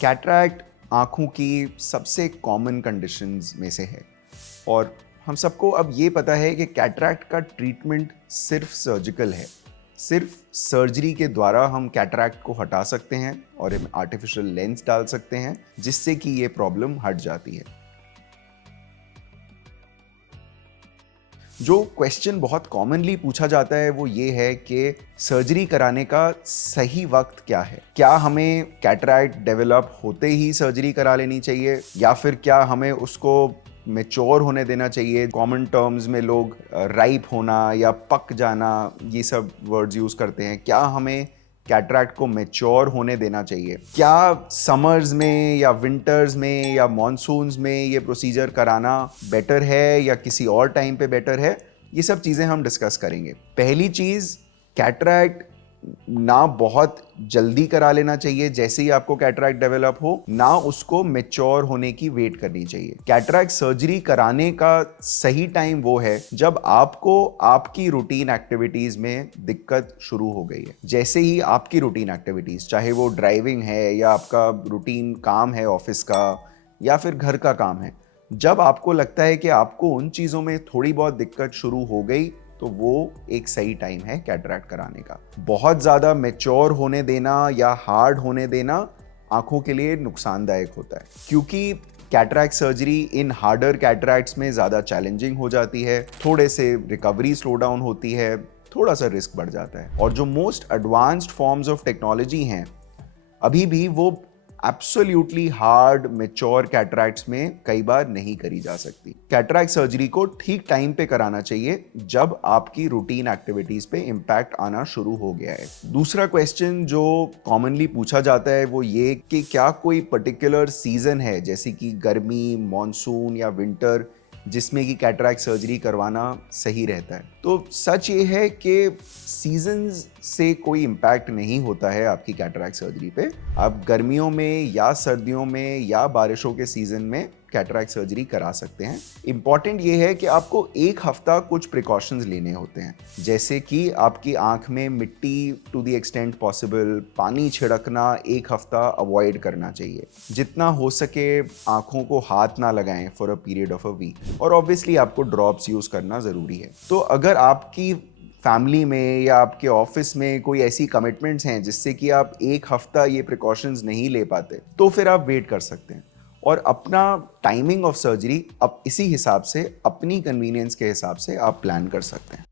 Cataract आँखों की सबसे कॉमन कंडीशंस में से है और हम सबको अब ये पता है कि कैटरैक्ट का ट्रीटमेंट सिर्फ सर्जिकल है। सिर्फ सर्जरी के द्वारा हम कैटरैक्ट को हटा सकते हैं और हम आर्टिफिशियल लेंस डाल सकते हैं जिससे कि ये प्रॉब्लम हट जाती है। जो क्वेश्चन बहुत कॉमनली पूछा जाता है वो ये है कि सर्जरी कराने का सही वक्त क्या है। क्या हमें कैटरैक्ट डेवलप होते ही सर्जरी करा लेनी चाहिए या फिर क्या हमें उसको मैच्योर होने देना चाहिए। कॉमन टर्म्स में लोग राइप होना या पक जाना ये सब वर्ड्स यूज करते हैं। क्या हमें कैटरैक्ट को मैच्योर होने देना चाहिए। क्या समर्स में या विंटर्स में या मॉनसून्स में ये प्रोसीजर कराना बेटर है या किसी और टाइम पे बेटर है, ये सब चीज़ें हम डिस्कस करेंगे। पहली चीज़, कैटरैक्ट ना बहुत जल्दी करा लेना चाहिए जैसे ही आपको कैटरैक्ट डेवलप हो, ना उसको मैच्योर होने की वेट करनी चाहिए। कैटरैक्ट सर्जरी कराने का सही टाइम वो है जब आपको आपकी रूटीन एक्टिविटीज में दिक्कत शुरू हो गई है। जैसे ही आपकी रूटीन एक्टिविटीज, चाहे वो ड्राइविंग है या आपका रूटीन काम है ऑफिस का या फिर घर का काम है, जब आपको लगता है कि आपको उन चीज़ों में थोड़ी बहुत दिक्कत शुरू हो गई तो वो एक सही टाइम है कैटरैक्ट कराने का। बहुत ज़्यादा मैच्योर होने देना या हार्ड होने देना आंखों के लिए नुकसानदायक होता है, क्योंकि cataract surgery in harder cataracts में ज़्यादा चैलेंजिंग हो जाती है। थोड़े से रिकवरी स्लो डाउन होती है, थोड़ा सा रिस्क बढ़ जाता है। और जो most advanced forms of technology हैं अभी भी वो एब्सोल्युटली हार्ड मैच्योर कैटरैक्ट्स में कई बार नहीं करी जा सकती। कैटरैक्ट सर्जरी को ठीक टाइम पे कराना चाहिए जब आपकी रूटीन एक्टिविटीज पे इम्पैक्ट आना शुरू हो गया है। दूसरा क्वेश्चन जो कॉमनली पूछा जाता है वो ये कि क्या कोई पर्टिकुलर सीजन है, जैसे कि गर्मी, मॉनसून या विंटर, जिसमें कि कैटरैक्ट सर्जरी करवाना सही रहता है। तो सच ये है कि सीजन्स से कोई इम्पैक्ट नहीं होता है आपकी कैटरैक्ट सर्जरी पे। आप गर्मियों में या सर्दियों में या बारिशों के सीजन में कैटरैक्ट सर्जरी करा सकते हैं। इंपॉर्टेंट ये है कि आपको एक हफ्ता कुछ प्रिकॉशंस लेने होते हैं, जैसे कि आपकी आंख में मिट्टी टू द एक्सटेंट पॉसिबल, पानी छिड़कना एक हफ्ता अवॉइड करना चाहिए। जितना हो सके आंखों को हाथ ना लगाएं for a period of a week, और ऑब्वियसली आपको ड्रॉप्स यूज करना जरूरी है। तो अगर आपकी फैमिली में या आपके ऑफिस में कोई ऐसी कमिटमेंट्स हैं जिससे कि आप एक हफ्ता ये प्रिकॉशंस नहीं ले पाते, तो फिर आप वेट कर सकते हैं और अपना टाइमिंग ऑफ सर्जरी अब इसी हिसाब से, अपनी कन्वीनियंस के हिसाब से आप प्लान कर सकते हैं।